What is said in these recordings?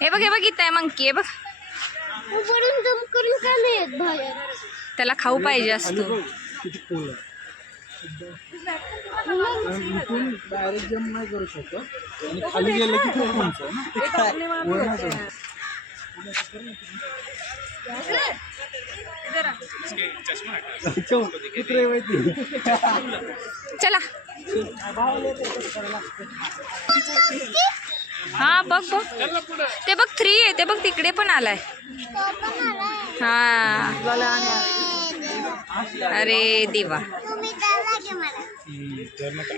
हे बघ इथं आहे मंकी. हे बघ त्याला खाऊ पाहिजे असतो. डायरेक्ट जम्प नाही करू शकत आणि खाली गेलं की खूप उंच आहे ना. चला हा बघ ते बघ 3 आहे. ते बघ तिकडे पण आलाय. हा अरे देवा.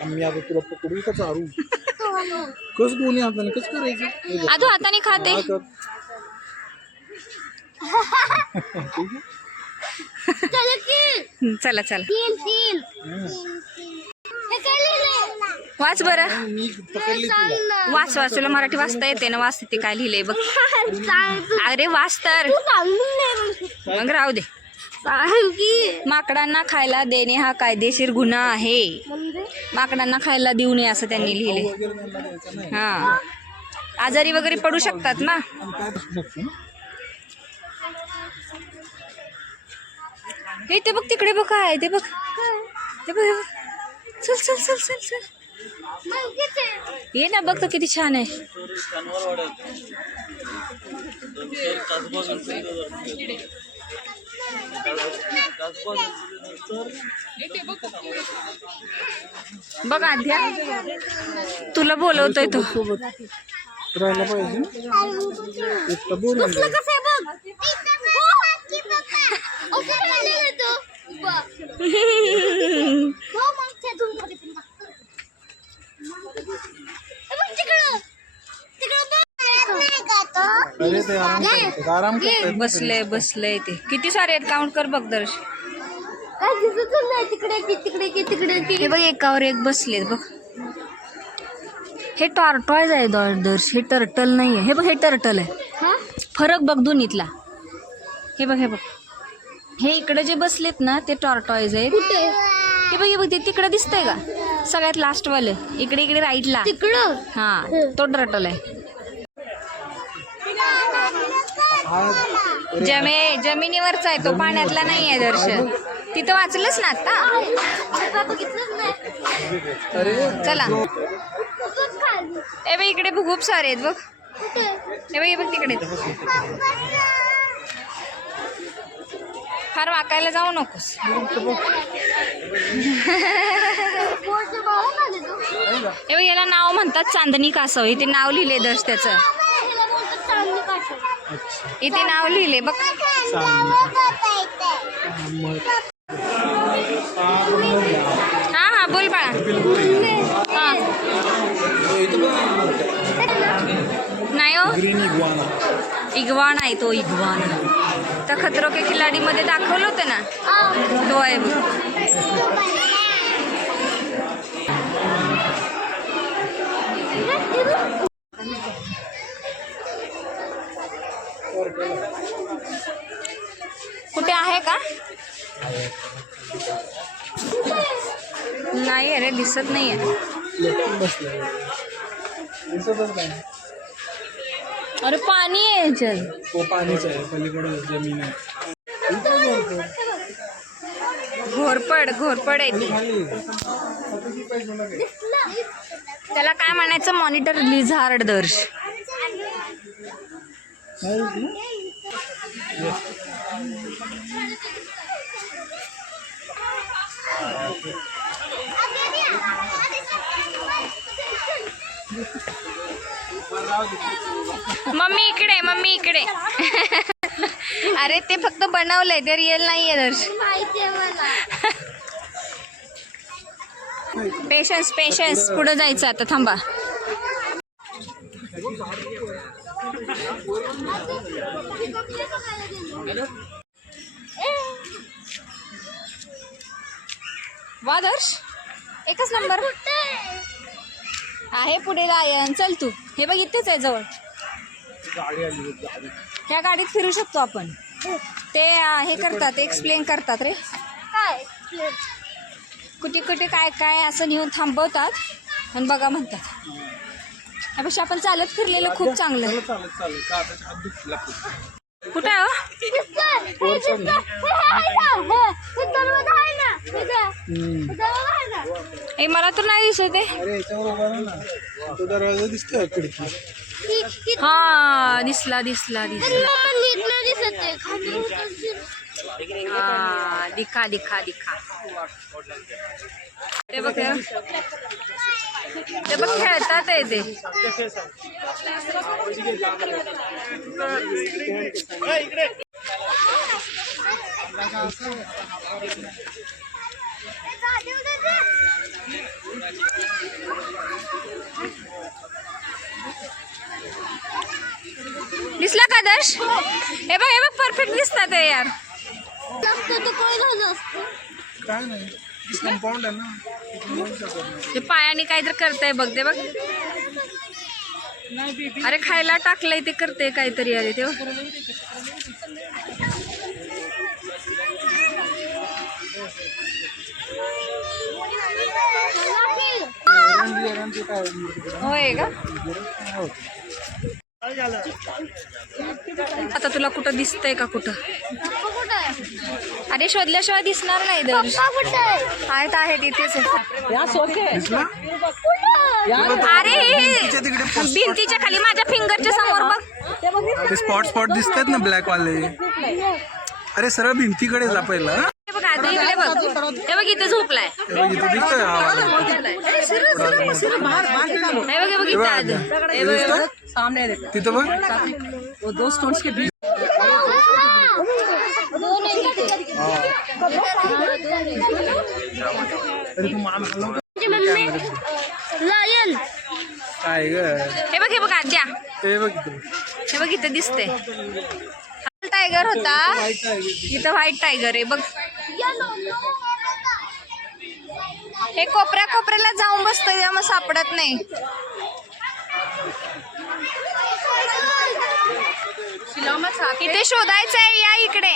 आम्ही आता तुला पकडू का चारू कस दोन्ही हाताने कसं करायचं. आधू हाताने खाते. चला चला वाच बरं. मी पकडली तुला. वाच तुला मराठी वाचता येते ना. वाच ते काय लिहिलंय बघ. अरे वाच तर मग राहू दे. माकडांना खायला देणे हा कायदेशीर गुन्हा आहे. माकडांना खायला देऊ नये असं त्यांनी लिहिले. हा आजारी वगैरे पडू शकतात ना. हे ते बघ तिकडे बघ काय ते बघ. ते बघ चल चल चल चल चल ये ना बघ तो किती छान आहे. बघ आद्या तुला बोलवतोय तो. राहायला पाहिजे आराम बसले ते किती सारे आहेत. काउंट कर बघ दर्श. हे बघ एकावर एक बसलेत बघ. हे टॉर्टॉइज आहे दर्श. हे टर्टल नाही आहे. हे बघ हे टर्टल आहे. फरक बघ दोन्हीतला. हे बघ हे इकडे जे बसलेत ना ते टॉर्टॉइज आहेत. हे बघ ते तिकडे दिसतंय का सगळ्यात लास्ट वाले. इकडे राईटला तिकडं. हा तो टर्टल आहे. जमिनीवरचा आहे तो. पाण्यातला नाही आहे दर्श. तिथं वाचलंच ना आता. चला ए बघ इकडे खूप सारे आहेत बघ. हे बघ तिकडे. फार वाकायला जाऊ नकोस. हे बघ याला नाव म्हणतात चांदणी कासव. इथे नाव लिहिले दर्श त्याचं. इथे नाव लिहिले बघ. हा बोल बाळा. हा नाही हो इग्वाना आहे तो. इग्वाना तर खतरो के खिलाडी मध्ये दाखवलं होतं ना. तो आहे कुठे आहे का. नाही अरे दिसत नाही आहे. अरे पाणी आहे याच्यात. पाणीच आहे पलीकडे जमीन आहे. घोरपड आहे ती. त्याला काय म्हणायचं मॉनिटर लिझार्ड दर्श. मम्मी इकडे अरे ते फक्त बनवलंय ते रिअल नाहीये दर्श. पेशन्स पुढे जायचं आता. थांबा वा दर्श एकच नंबर आहे. पुढे लायन चल तू. हे बघ इथेच आहे जवळ. ह्या गाडीत फिरू शकतो आपण. ते हे करतात एक्सप्लेन करतात रे. कुठे काय असं नेऊन थांबवतात आणि बघा म्हणतात. त्यापेक्षा आपण चालत फिरलेलं खूप चांगलं. चला चालत चालत का आता हात दुखला कुठं आहे हो? ए मला तर नाही दिसत आहे. अरे याच्यावर उभा राहा ना तो दरवाजा दिसतोय खिडकी हा दिसला दिसला दिसला. हा दिखा दिखा दिखा. ते बघ ते बघ खेळतात आहे ते. दिसला का दर्श? हे बघ परफेक्ट दिसतात आहे यार. काय नाही कंपाऊंड आहे ना ते पायाने काहीतरी करताय बघ ते बघ. अरे खायला टाकलंय ते करते काहीतरी. अरे ते होय का? आता तुला कुठं दिसतंय का कुठं? अरे शोधल्याशिवाय दिसणार नाही दर्श. आहेत आहेत इथेच. अरे भिंतीच्या खाली माझ्या फिंगरच्या समोर बघ. स्पॉट दिसतात ना ब्लॅक वाले. अरे सरळ भिंतीकडे जा पहिला. हे बघ आता इकडे बघ. हे बघ इथे झोपलाय. इथं दिसतोय हे बघ हे बघ इथे आलं. हे बघ तिथं बघ. काय ग हे बघ आज्या. ते बघ इथं. हे बघ इथे दिसते. टायगर होता इथं. व्हाईट टायगर आहे बघ. हे कोपऱ्याला जाऊन बसतोय त्यामुळे सापडत नाही. इथे शोधायचं आहे. या इकडे.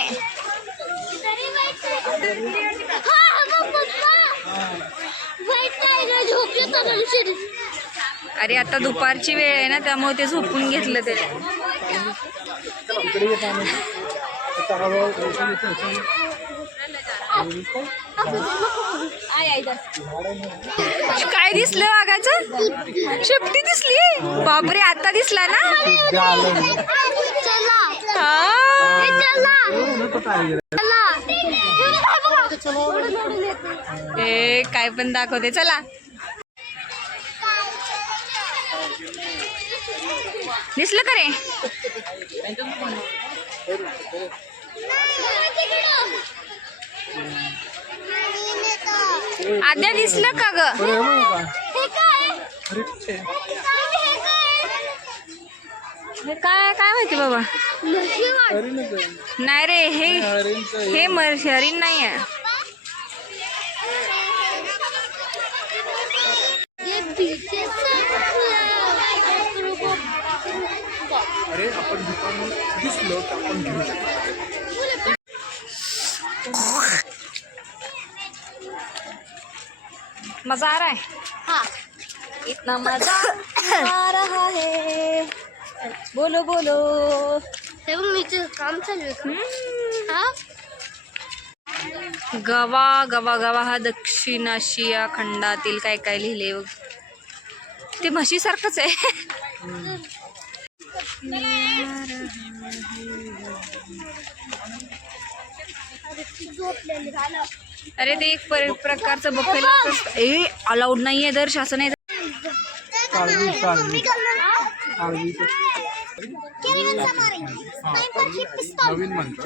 अरे आता दुपारची वेळ आहे ना त्यामुळे ते झोपून घेतलं ते. काय दिसलं वाघाचं? शेपटी दिसली. बापरे आता दिसला ना. ए काय पण दाखवते. चला दिसलं का रे? आद्या दिसलं का ग? काय काय माहिती बाबा. नाही रे हे हरिण नाही आहे. अरे आपण दुकानात दिसलो तर आपण घेऊ शकतो. मजा आ रहा है. हाँ इतना मजा आ रहा है. बोलो बोलो. नीचे काम चालू आहे. गवा गवा गवा हा दक्षिण आशिया खंडातील काय काय लिहिले बघ. ते म्हशीसारखंच आहे. अरे ते एक प्रकारचं बफेला अलाउड नाहीये दर्श. असं नाही. नवीन म्हणतो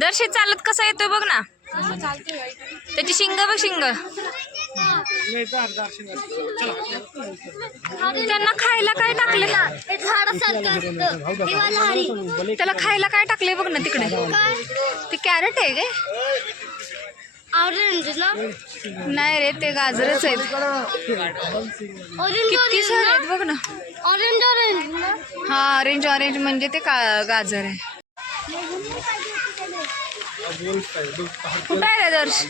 दर्शी चालत कसा येतोय बघ ना. त्याची शिंग बघ शिंग. त्यांना खायला काय टाकले? त्याला खायला काय टाकले बघ ना तिकडे. ते कॅरेट आहे काय? ऑरेंज ना नाही रे ते गाजरच आहेत. किती सारे आहेत बघ ना. ऑरेंज ऑरेंज ना हा ऑरेंज ऑरेंज म्हणजे ते गाजर आहे. कुठं आहे रे दर्श?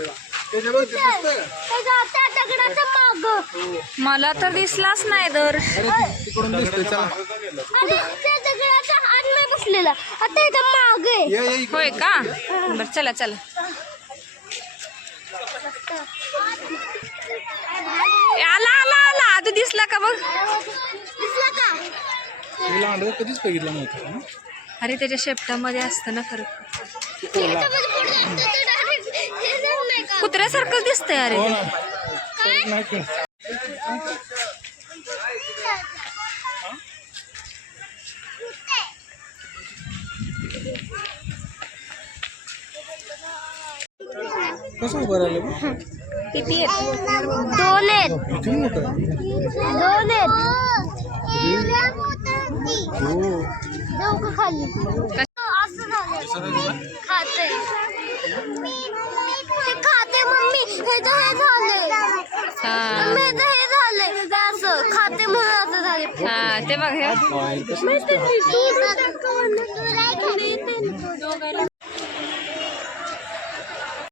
त्या दगडाच्या माग मला तर दिसलाच नाही दर्श. तिकडून दिसतंय चला. अरे त्या दगडाच्या आत नाही बसलेला आता इथं माग आहे. ये इकडे. होय का? बरं चला चला. आला आला आला आता दिसला का बघ. दिसला का हे लांडं कधीच बघितलं नव्हतं ना. अरे त्याच्या शेपटामध्ये असतं ना फरक. त्याच्यामध्ये पुढे जातं तर direct हे जात नाही का कुत्र्यासारखं दिसतंय अरे हो ते. ना. फरक नाही कळत. कसं उभं राहिलं बघ. किती आहेत? दोन आहेत किती मोठं आहे. दोन आहेत हो. जाऊ का खाली असं झालं खाते ते खाते मम्मी हे तर हे झाले हा मम्मी हे झाले ते असं खाते म्हणून असं झाले हा ते बघ हे. पाय कसं दिसतं. तू